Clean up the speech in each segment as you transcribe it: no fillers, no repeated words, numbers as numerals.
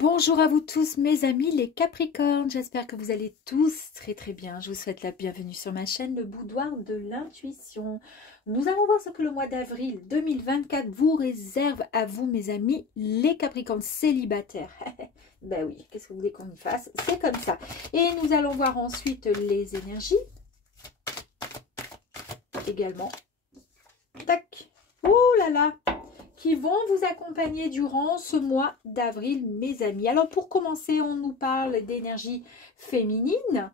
Bonjour à vous tous mes amis les Capricornes, j'espère que vous allez tous très bien. Je vous souhaite la bienvenue sur ma chaîne, le boudoir de l'intuition. Nous allons voir ce que le mois d'avril 2024 vous réserve à vous mes amis les Capricornes célibataires. Ben oui, qu'est-ce que vous voulez qu'on y fasse? C'est comme ça. Et nous allons voir ensuite les énergies. Également. Tac. Ouh là là, qui vont vous accompagner durant ce mois d'avril, mes amis. Alors, pour commencer, on nous parle d'énergie féminine,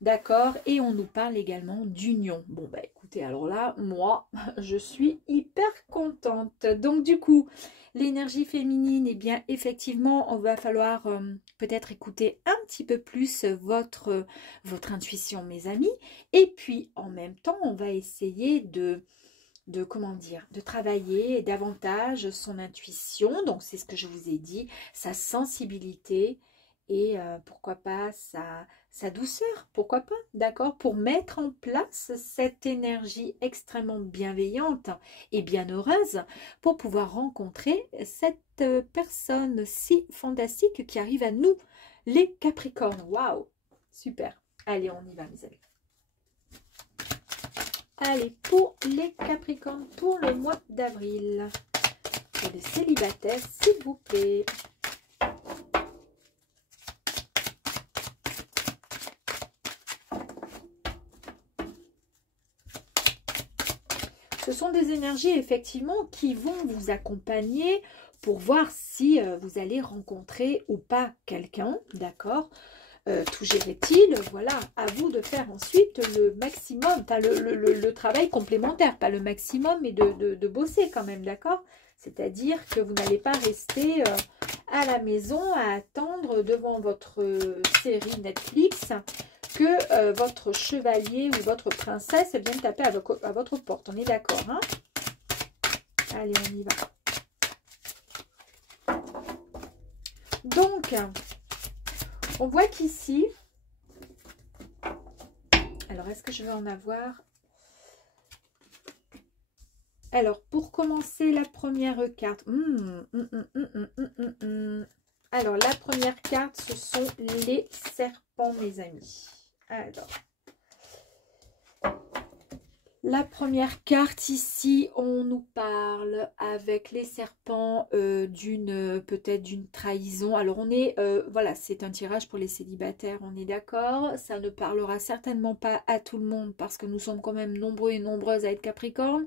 d'accord? Et on nous parle également d'union. Bon, bah écoutez, alors là, moi, je suis hyper contente. Donc, du coup, l'énergie féminine, eh bien, effectivement, on va falloir peut-être écouter un petit peu plus votre intuition, mes amis. Et puis, en même temps, on va essayer de comment dire, de travailler davantage son intuition, donc c'est ce que je vous ai dit, sa sensibilité et pourquoi pas sa douceur, pourquoi pas, d'accord, pour mettre en place cette énergie extrêmement bienveillante et bienheureuse pour pouvoir rencontrer cette personne si fantastique qui arrive à nous, les Capricornes. Waouh, super, allez, on y va mes amis. Allez, pour les Capricornes, pour le mois d'avril, pour les célibataires, s'il vous plaît. Ce sont des énergies, effectivement, qui vont vous accompagner pour voir si vous allez rencontrer ou pas quelqu'un, d'accord ? Tout gérer-il, voilà, à vous de faire ensuite le maximum, le travail complémentaire, pas le maximum, mais de bosser quand même, d'accord? C'est-à-dire que vous n'allez pas rester à la maison à attendre devant votre série Netflix que votre chevalier ou votre princesse vienne taper à votre porte. On est d'accord, hein? Allez, on y va. Donc, on voit qu'ici, alors est-ce que je vais en avoir? Alors, pour commencer, la première carte. Alors, la première carte, ce sont les serpents, mes amis. Alors, la première carte ici, on nous parle avec les serpents peut-être d'une trahison. Alors on est, voilà, c'est un tirage pour les célibataires, on est d'accord. Ça ne parlera certainement pas à tout le monde parce que nous sommes quand même nombreux et nombreuses à être Capricorne.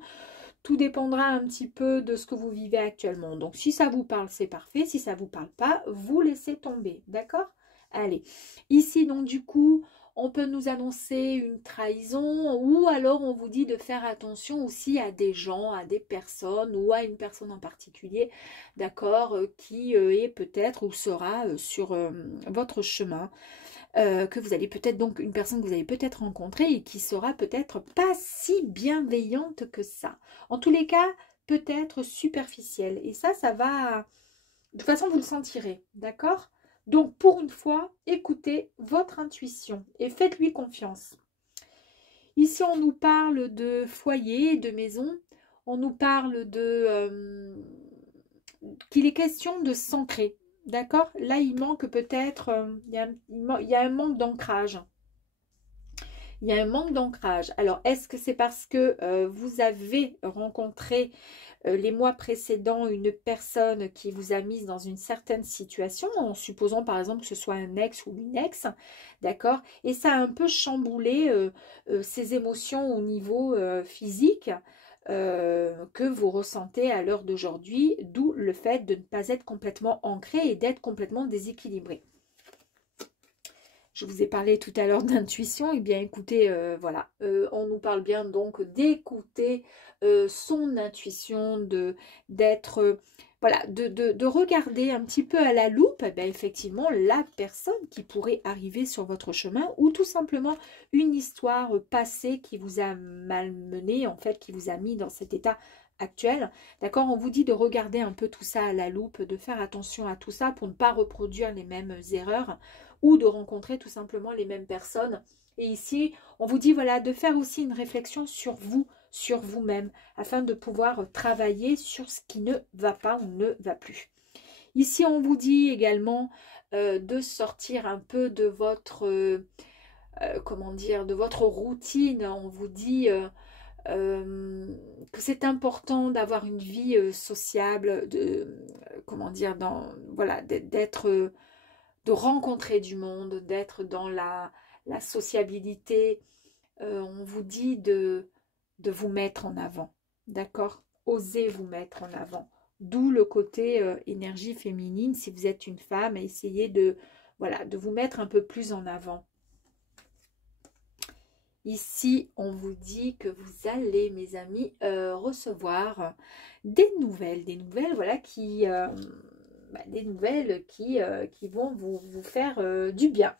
Tout dépendra un petit peu de ce que vous vivez actuellement. Donc si ça vous parle, c'est parfait. Si ça ne vous parle pas, vous laissez tomber, d'accord? Allez, ici donc du coup, on peut nous annoncer une trahison ou alors on vous dit de faire attention aussi à des gens, à des personnes ou à une personne en particulier, d'accord, qui est peut-être ou sera sur votre chemin, que vous allez peut-être donc, une personne que vous allez peut-être rencontrer et qui sera peut-être pas si bienveillante que ça. En tous les cas, peut-être superficielle. Et ça va, de toute façon vous le sentirez, d'accord ? Donc, pour une fois, écoutez votre intuition et faites-lui confiance. Ici, on nous parle de foyer, de maison. On nous parle qu'il est question de s'ancrer. D'accord? Là, il manque peut-être, il y a un manque d'ancrage. Il y a un manque d'ancrage. Alors, est-ce que c'est parce que vous avez rencontré les mois précédents une personne qui vous a mise dans une certaine situation, en supposant par exemple que ce soit un ex ou une ex, d'accord? Et ça a un peu chamboulé ses émotions au niveau physique que vous ressentez à l'heure d'aujourd'hui, d'où le fait de ne pas être complètement ancré et d'être complètement déséquilibré. Je vous ai parlé tout à l'heure d'intuition. Eh bien, écoutez, voilà, on nous parle bien donc d'écouter son intuition, d'être, voilà, de regarder un petit peu à la loupe, eh bien, effectivement, la personne qui pourrait arriver sur votre chemin ou tout simplement une histoire passée qui vous a malmené, en fait, qui vous a mis dans cet état actuel. D'accord, on vous dit de regarder un peu tout ça à la loupe, de faire attention à tout ça pour ne pas reproduire les mêmes erreurs ou de rencontrer tout simplement les mêmes personnes. Et ici, on vous dit voilà de faire aussi une réflexion sur vous, sur vous-même, afin de pouvoir travailler sur ce qui ne va pas ou ne va plus. Ici, on vous dit également de sortir un peu de votre, comment dire, de votre routine. On vous dit que c'est important d'avoir une vie sociable, comment dire, voilà, d'être, de rencontrer du monde, d'être dans la sociabilité. On vous dit de vous mettre en avant, d'accord? Osez vous mettre en avant. D'où le côté énergie féminine. Si vous êtes une femme, essayez voilà, de vous mettre un peu plus en avant. Ici, on vous dit que vous allez, mes amis, recevoir des nouvelles, voilà, des nouvelles qui vont vous faire du bien.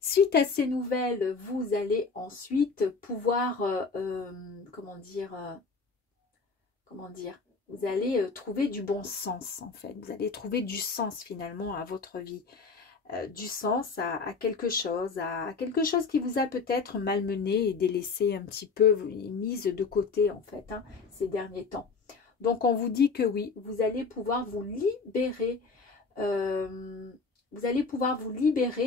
Suite à ces nouvelles, vous allez ensuite pouvoir, comment dire, vous allez trouver du bon sens en fait. Vous allez trouver du sens finalement à votre vie. Du sens à quelque chose, qui vous a peut-être malmené et délaissé un petit peu, mise de côté en fait, hein, ces derniers temps. Donc on vous dit que oui, vous allez pouvoir vous libérer,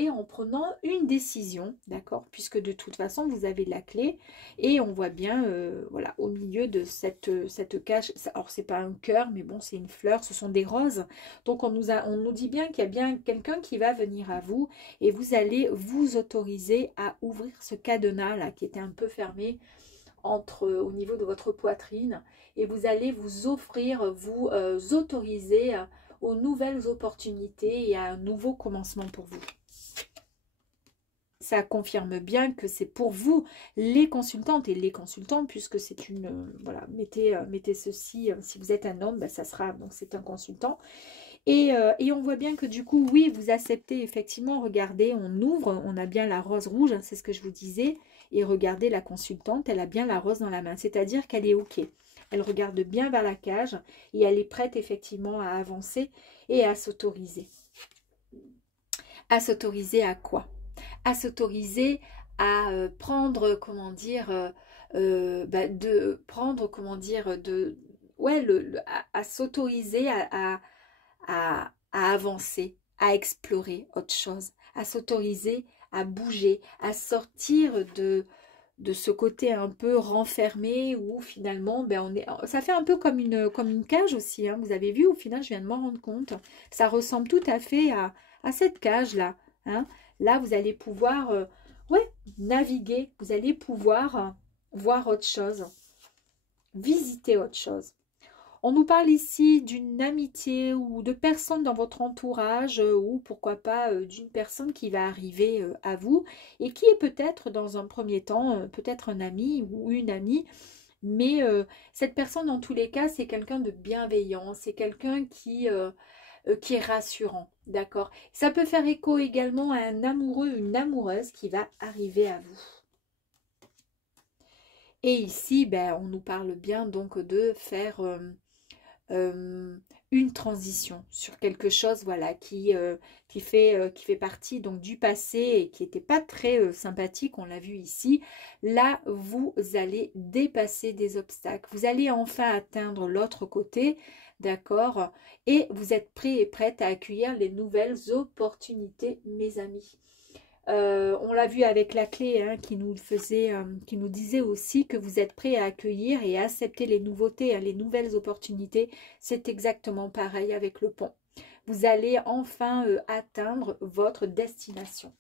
en prenant une décision, d'accord, puisque de toute façon vous avez la clé et on voit bien, voilà, au milieu de cette cage, alors c'est pas un cœur, mais bon, c'est une fleur, ce sont des roses. Donc on nous dit bien qu'il y a bien quelqu'un qui va venir à vous et vous allez vous autoriser à ouvrir ce cadenas là qui était un peu fermé au niveau de votre poitrine et vous allez vous offrir, vous autoriser aux nouvelles opportunités et à un nouveau commencement pour vous. Ça confirme bien que c'est pour vous, les consultantes et les consultants, puisque c'est une... voilà, mettez ceci, si vous êtes un homme, ben ça sera, donc c'est un consultant. Et on voit bien que du coup, oui, vous acceptez effectivement, regardez, on ouvre, on a bien la rose rouge, hein, c'est ce que je vous disais, et regardez la consultante, elle a bien la rose dans la main, c'est-à-dire qu'elle est OK. Elle regarde bien vers la cage et elle est prête effectivement à avancer et à s'autoriser. À s'autoriser à quoi? À s'autoriser à prendre, comment dire, à s'autoriser à avancer, à explorer autre chose, à s'autoriser à bouger, à sortir de ce côté un peu renfermé où finalement ça fait un peu comme une cage aussi, hein, vous avez vu, au final je viens de m'en rendre compte, ça ressemble tout à fait à cette cage là, hein. Là vous allez pouvoir naviguer, vous allez pouvoir voir autre chose, visiter autre chose. On nous parle ici d'une amitié ou de personnes dans votre entourage ou pourquoi pas d'une personne qui va arriver à vous et qui est peut-être dans un premier temps, peut-être un ami ou une amie, mais cette personne dans tous les cas c'est quelqu'un de bienveillant, c'est quelqu'un qui est rassurant, d'accord? Ça peut faire écho également à un amoureux, une amoureuse qui va arriver à vous. Et ici, on nous parle bien donc de faire... une transition sur quelque chose voilà qui fait partie donc du passé et qui n'était pas très sympathique, on l'a vu ici. Là vous allez dépasser des obstacles, vous allez enfin atteindre l'autre côté, d'accord, et vous êtes prêts et prêtes à accueillir les nouvelles opportunités, mes amis. On l'a vu avec la clé hein, qui nous disait aussi que vous êtes prêts à accueillir et à accepter les nouveautés, hein, les nouvelles opportunités. C'est exactement pareil avec le pont. Vous allez enfin atteindre votre destination.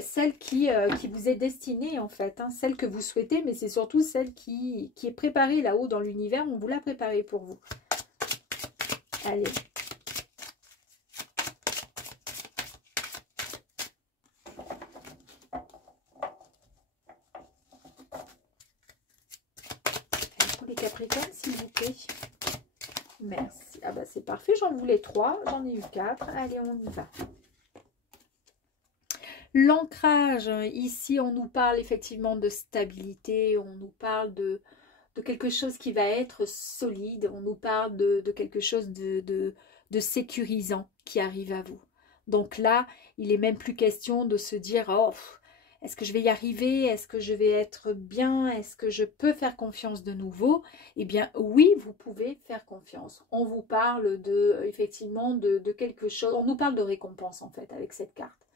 Celle qui vous est destinée en fait, hein, celle que vous souhaitez, mais c'est surtout celle qui est préparée là-haut dans l'univers. On vous l'a préparée pour vous. Allez. Capricorne, s'il vous plaît. Merci. Ah bah c'est parfait, j'en voulais 3, j'en ai eu 4. Allez, on y va. L'ancrage, ici, on nous parle effectivement de stabilité, on nous parle de quelque chose qui va être solide, on nous parle de quelque chose de sécurisant qui arrive à vous. Donc là, il n'est même plus question de se dire « Oh, est-ce que je vais y arriver? Est-ce que je vais être bien? Est-ce que je peux faire confiance de nouveau? Eh bien, oui, vous pouvez faire confiance. On vous parle effectivement de quelque chose. On nous parle de récompense, en fait, avec cette carte.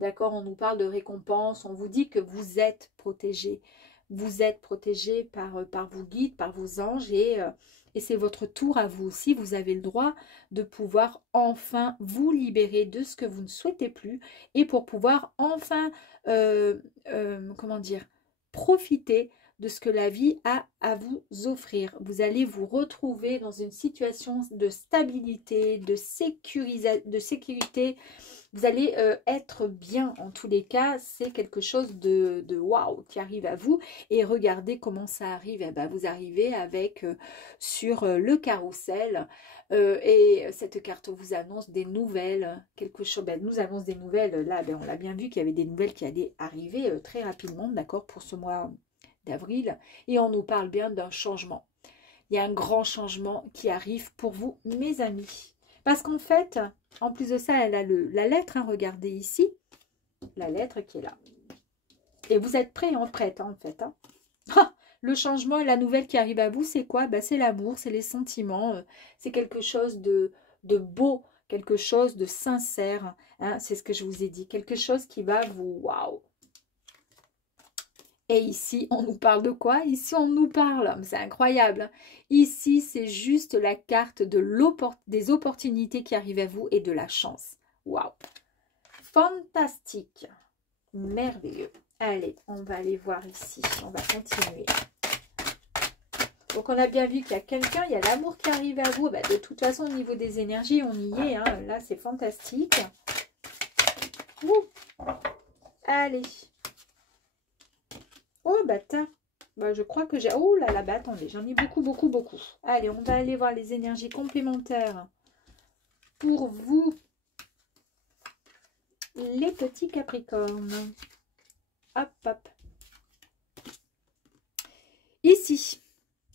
D'accord? On nous parle de récompense. On vous dit que vous êtes protégé. Vous êtes protégé par vos guides, par vos anges et c'est votre tour à vous aussi. Vous avez le droit de pouvoir enfin vous libérer de ce que vous ne souhaitez plus et pour pouvoir enfin, comment dire, profiter de ce que la vie a à vous offrir. Vous allez vous retrouver dans une situation de stabilité, de sécurité. Vous allez être bien en tous les cas. C'est quelque chose de waouh qui arrive à vous. Et regardez comment ça arrive. Eh ben, vous arrivez avec sur le carrousel et cette carte vous annonce des nouvelles. Quelque chose nous annonce des nouvelles. Là, ben, on l'a bien vu qu'il y avait des nouvelles qui allaient arriver très rapidement, d'accord, pour ce mois d'avril. Et on nous parle bien d'un changement. Il y a un grand changement qui arrive pour vous, mes amis. Parce qu'en fait, en plus de ça, elle a la lettre, hein, regardez ici, la lettre qui est là. Et vous êtes prêts, prête, hein, en fait. Hein. Ah, le changement et la nouvelle qui arrive à vous, c'est quoi? Ben, c'est l'amour, c'est les sentiments, c'est quelque chose de beau, quelque chose de sincère. Hein, c'est ce que je vous ai dit, quelque chose qui va vous... Waouh! Et ici, on nous parle de quoi? Ici, on nous parle, c'est incroyable. Ici, c'est juste la carte des opportunités qui arrivent à vous et de la chance. Waouh! Fantastique! Merveilleux. Allez, on va aller voir ici. On va continuer. Donc, on a bien vu qu'il y a quelqu'un, il y a l'amour qui arrive à vous. Bah, de toute façon, au niveau des énergies, on y est. Hein. Là, c'est fantastique. Ouh. Allez. Oh, bah, je crois que j'ai... Oh là là, bah, attendez, j'en ai beaucoup, beaucoup, beaucoup. Allez, on va aller voir les énergies complémentaires pour vous, les petits capricornes. Hop, hop. Ici,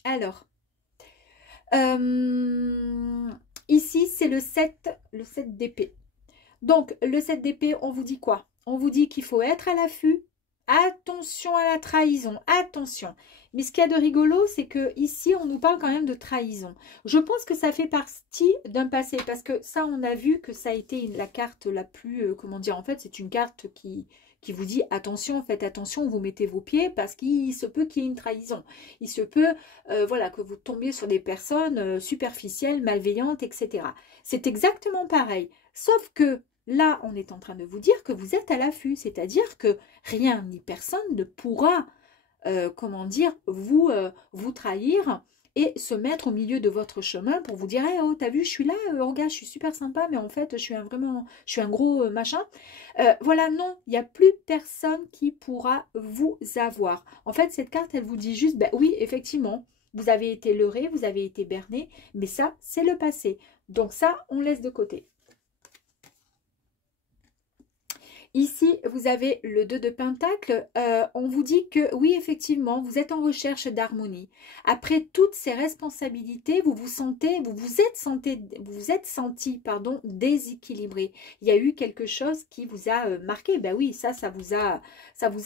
alors, ici, c'est le 7 d'épée. Donc, le 7 d'épée, on vous dit quoi? On vous dit qu'il faut être à l'affût. Attention à la trahison, attention. Mais ce qu'il y a de rigolo, c'est que ici, on nous parle quand même de trahison. Je pense que ça fait partie d'un passé, parce que ça, on a vu que ça a été la carte la plus, comment dire, en fait, c'est une carte qui vous dit attention, faites attention, vous mettez vos pieds, parce qu'il se peut qu'il y ait une trahison. Il se peut, voilà, que vous tombiez sur des personnes superficielles, malveillantes, etc. C'est exactement pareil, sauf que là, on est en train de vous dire que vous êtes à l'affût, c'est-à-dire que rien ni personne ne pourra, comment dire, vous trahir et se mettre au milieu de votre chemin pour vous dire hey, « Oh, t'as vu, je suis là, regarde, je suis super sympa, mais en fait, je suis un gros machin. » Voilà, non, il n'y a plus personne qui pourra vous avoir. En fait, cette carte, elle vous dit juste, ben oui, effectivement, vous avez été leurré, vous avez été berné, mais ça, c'est le passé. Donc ça, on laisse de côté. Ici, vous avez le 2 de Pentacle. On vous dit que oui, effectivement, vous êtes en recherche d'harmonie. Après toutes ces responsabilités, vous vous êtes senti, pardon, déséquilibré. Il y a eu quelque chose qui vous a marqué. Ben oui, ça vous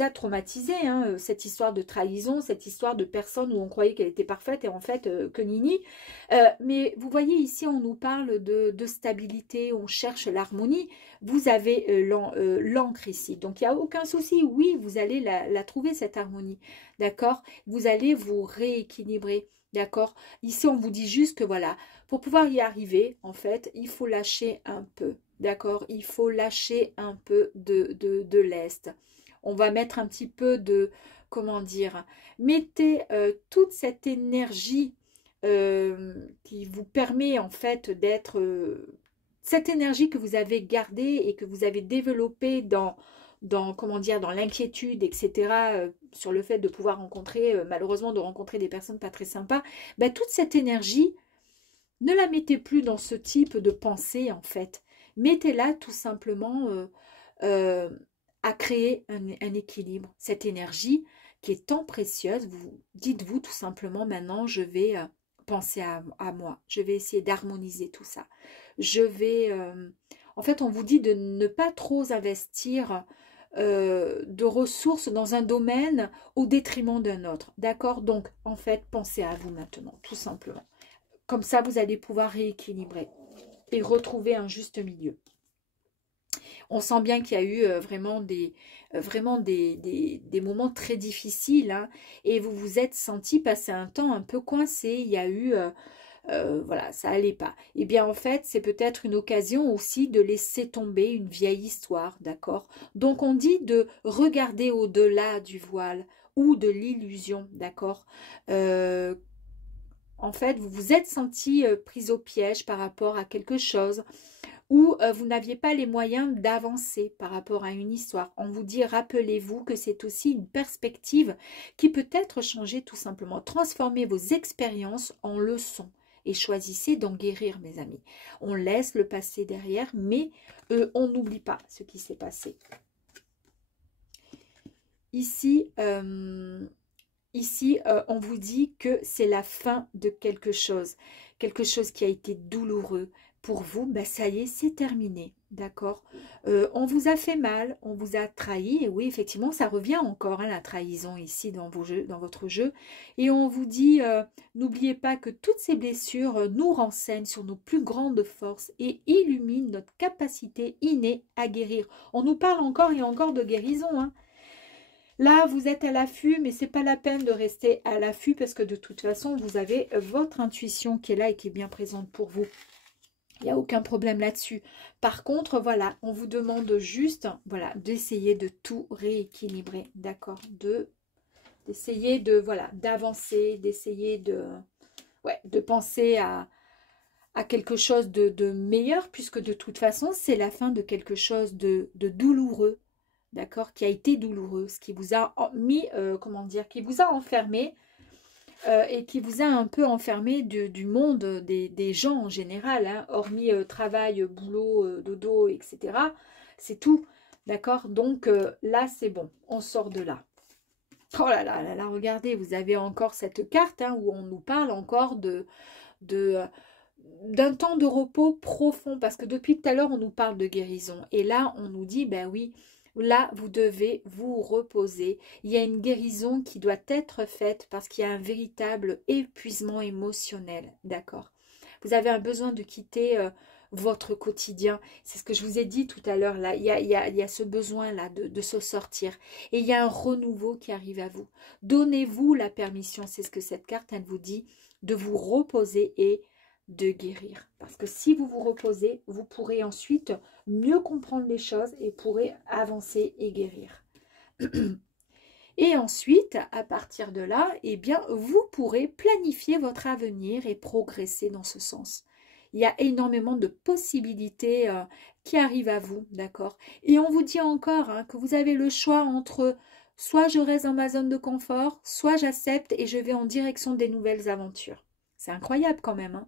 a traumatisé, hein, cette histoire de trahison, cette histoire de personne où on croyait qu'elle était parfaite et en fait que nini. Mais vous voyez ici, on nous parle de stabilité, on cherche l'harmonie. Vous avez l'encre ici. Donc, il n'y a aucun souci. Oui, vous allez la trouver, cette harmonie. D'accord? Vous allez vous rééquilibrer. D'accord? Ici, on vous dit juste que voilà, pour pouvoir y arriver, en fait, il faut lâcher un peu. D'accord? Il faut lâcher un peu de lest. On va mettre un petit peu de, comment dire, mettez toute cette énergie qui vous permet, en fait, d'être... cette énergie que vous avez gardée et que vous avez développée dans comment dire, dans l'inquiétude, etc., sur le fait de pouvoir rencontrer, malheureusement, de rencontrer des personnes pas très sympas, ben, toute cette énergie, ne la mettez plus dans ce type de pensée, en fait. Mettez-la tout simplement à créer un équilibre. Cette énergie qui est tant précieuse, dites-vous tout simplement, maintenant, je vais penser à moi. Je vais essayer d'harmoniser tout ça. Je vais... en fait, on vous dit de ne pas trop investir de ressources dans un domaine au détriment d'un autre. D'accord? Donc, en fait, pensez à vous maintenant, tout simplement. Comme ça, vous allez pouvoir rééquilibrer et retrouver un juste milieu. On sent bien qu'il y a eu vraiment des moments très difficiles, hein, et vous vous êtes senti passer un temps un peu coincé. Il y a eu, voilà, ça allait pas. Eh bien, en fait, c'est peut-être une occasion aussi de laisser tomber une vieille histoire, d'accord? Donc, on dit de regarder au-delà du voile ou de l'illusion, d'accord? En fait, vous vous êtes senti prise au piège par rapport à quelque chose, ou vous n'aviez pas les moyens d'avancer par rapport à une histoire. On vous dit, rappelez-vous que c'est aussi une perspective qui peut être changée tout simplement. Transformez vos expériences en leçons et choisissez d'en guérir, mes amis. On laisse le passé derrière, mais on n'oublie pas ce qui s'est passé. Ici, on vous dit que c'est la fin de quelque chose qui a été douloureux. Pour vous, ben ça y est, c'est terminé, d'accord? On vous a fait mal, on vous a trahi, et oui, effectivement, ça revient encore, hein, la trahison ici dans votre jeu. Et on vous dit, n'oubliez pas que toutes ces blessures nous renseignent sur nos plus grandes forces et illuminent notre capacité innée à guérir. On nous parle encore et encore de guérison, hein. Là, vous êtes à l'affût, mais c'est pas la peine de rester à l'affût parce que de toute façon, vous avez votre intuition qui est là et qui est bien présente pour vous. Il n'y a aucun problème là-dessus. Par contre, voilà, on vous demande juste, voilà, d'essayer de tout rééquilibrer, d'accord? D'essayer de, voilà, d'avancer, d'essayer de penser à quelque chose de meilleur, puisque de toute façon, c'est la fin de quelque chose de douloureux, d'accord? Qui a été douloureux, ce qui vous a mis, comment dire, qui vous a enfermé, et qui vous a un peu enfermé du monde des gens en général, hein, hormis travail, boulot, dodo, etc. C'est tout, d'accord? Donc là, c'est bon, on sort de là. Oh là là, là, là, regardez, vous avez encore cette carte, hein, où on nous parle encore d'un temps de repos profond, parce que depuis tout à l'heure, on nous parle de guérison. Et là, on nous dit, ben oui, là, vous devez vous reposer. Il y a une guérison qui doit être faite parce qu'il y a un véritable épuisement émotionnel, d'accord? Vous avez un besoin de quitter votre quotidien. C'est ce que je vous ai dit tout à l'heure, là. Il y a ce besoin-là de se sortir. Et il y a un renouveau qui arrive à vous. Donnez-vous la permission, c'est ce que cette carte, elle vous dit, de vous reposer et de guérir. Parce que si vous vous reposez, vous pourrez ensuite mieux comprendre les choses et pourrez avancer et guérir. Et ensuite, à partir de là, eh bien, vous pourrez planifier votre avenir et progresser dans ce sens. Il y a énormément de possibilités qui arrivent à vous, d'accord? Et on vous dit encore, hein, que vous avez le choix entre soit je reste dans ma zone de confort, soit j'accepte et je vais en direction des nouvelles aventures. C'est incroyable quand même, hein?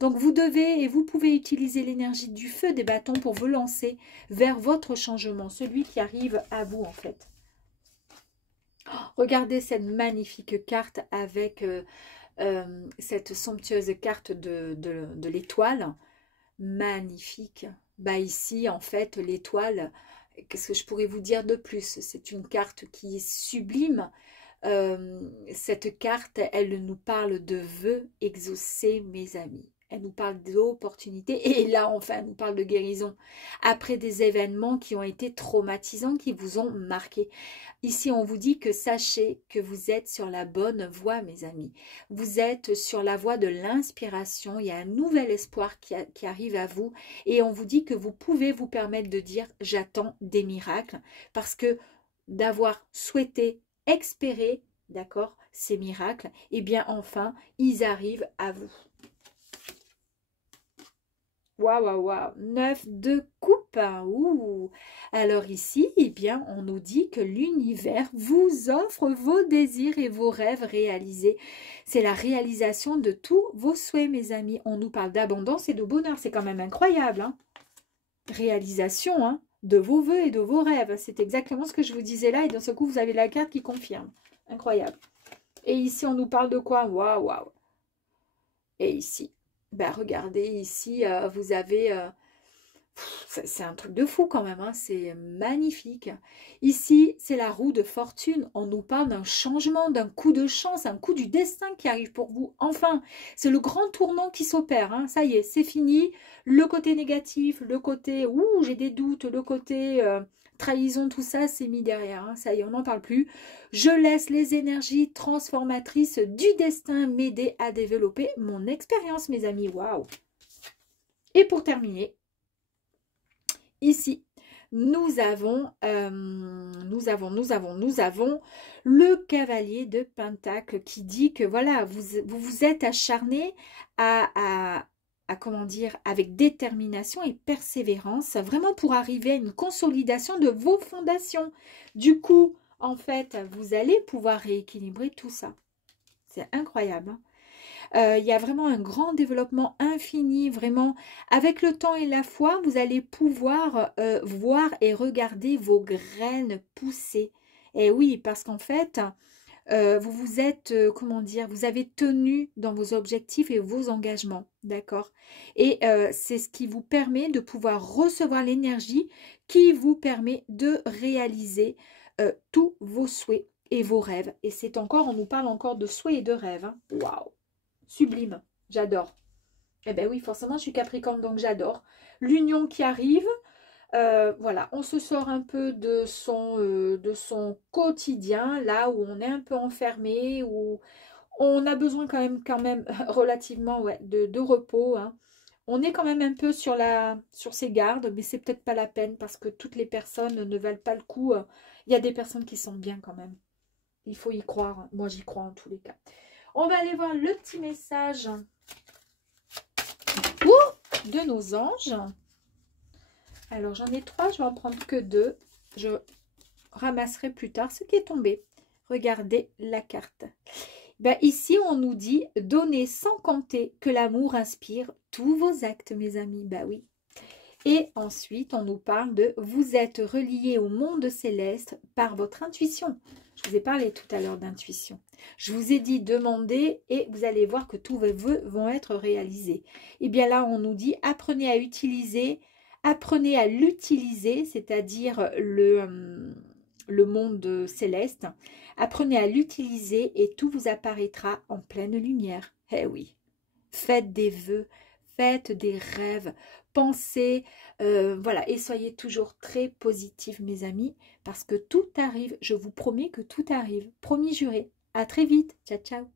Donc vous devez et vous pouvez utiliser l'énergie du feu des bâtons pour vous lancer vers votre changement, celui qui arrive à vous en fait. Oh, regardez cette magnifique carte avec cette somptueuse carte de l'étoile. Magnifique. Bah ici en fait l'étoile, qu'est-ce que je pourrais vous dire de plus? C'est une carte qui est sublime. Cette carte, elle nous parle de vœux exaucés, mes amis. Elle nous parle d'opportunités. Et là, enfin, elle nous parle de guérison. Après des événements qui ont été traumatisants, qui vous ont marqué. Ici, on vous dit que sachez que vous êtes sur la bonne voie, mes amis. Vous êtes sur la voie de l'inspiration. Il y a un nouvel espoir qui arrive à vous. Et on vous dit que vous pouvez vous permettre de dire « j'attends des miracles ». Parce que d'avoir souhaité espérer, d'accord, ces miracles, et bien enfin, ils arrivent à vous. Waouh, waouh, waouh, 9 de coupe. Ouh. Alors ici, eh bien, on nous dit que l'univers vous offre vos désirs et vos rêves réalisés. C'est la réalisation de tous vos souhaits, mes amis. On nous parle d'abondance et de bonheur. C'est quand même incroyable, hein? Réalisation, hein, de vos vœux et de vos rêves. C'est exactement ce que je vous disais là. Et d'un seul coup, vous avez la carte qui confirme. Incroyable. Et ici, on nous parle de quoi? Waouh, waouh. Et ici, ben regardez, ici, vous avez C'est un truc de fou quand même, hein, c'est magnifique. Ici, c'est la roue de fortune. On nous parle d'un changement, d'un coup de chance, un coup du destin qui arrive pour vous. Enfin, c'est le grand tournant qui s'opère. Hein. Ça y est, c'est fini. Le côté négatif, le côté « ouh, j'ai des doutes », le côté trahison, tout ça, c'est mis derrière. Hein. Ça y est, on n'en parle plus. Je laisse les énergies transformatrices du destin m'aider à développer mon expérience, mes amis. Waouh! Et pour terminer, ici, nous avons le cavalier de Pentacle qui dit que voilà, vous vous êtes acharné comment dire, avec détermination et persévérance, vraiment pour arriver à une consolidation de vos fondations. Du coup, en fait, vous allez pouvoir rééquilibrer tout ça. C'est incroyable, hein. Il y a vraiment un grand développement infini, vraiment. Avec le temps et la foi, vous allez pouvoir voir et regarder vos graines pousser. Et oui, parce qu'en fait, vous vous êtes, comment dire, vous avez tenu dans vos objectifs et vos engagements, d'accord? Et c'est ce qui vous permet de pouvoir recevoir l'énergie qui vous permet de réaliser tous vos souhaits et vos rêves. Et c'est encore, on nous parle encore de souhaits et de rêves. Hein. Waouh! Sublime, j'adore. Eh bien oui, forcément, je suis Capricorne, donc j'adore. L'union qui arrive, voilà, on se sort un peu de son quotidien, là où on est un peu enfermé, où on a besoin quand même relativement ouais, de repos. Hein. On est quand même un peu sur ses gardes, mais c'est peut-être pas la peine parce que toutes les personnes ne valent pas le coup. Il y a des personnes qui sont bien quand même. Il faut y croire. Moi, j'y crois en tous les cas. On va aller voir le petit message de nos anges. Alors, j'en ai 3, je vais en prendre que 2. Je ramasserai plus tard ce qui est tombé. Regardez la carte. Ben, ici, on nous dit « Donnez sans compter que l'amour inspire tous vos actes, mes amis. » Ben oui. Et ensuite, on nous parle de « Vous êtes reliés au monde céleste par votre intuition. » Je vous ai parlé tout à l'heure d'intuition. Je vous ai dit demandez et vous allez voir que tous vos vœux vont être réalisés. Et bien là, on nous dit apprenez à l'utiliser, c'est-à-dire le monde céleste. Apprenez à l'utiliser et tout vous apparaîtra en pleine lumière. Eh oui, faites des vœux, faites des rêves, pensez, voilà, et soyez toujours très positifs, mes amis, parce que tout arrive, je vous promets que tout arrive, promis juré. À très vite, ciao ciao.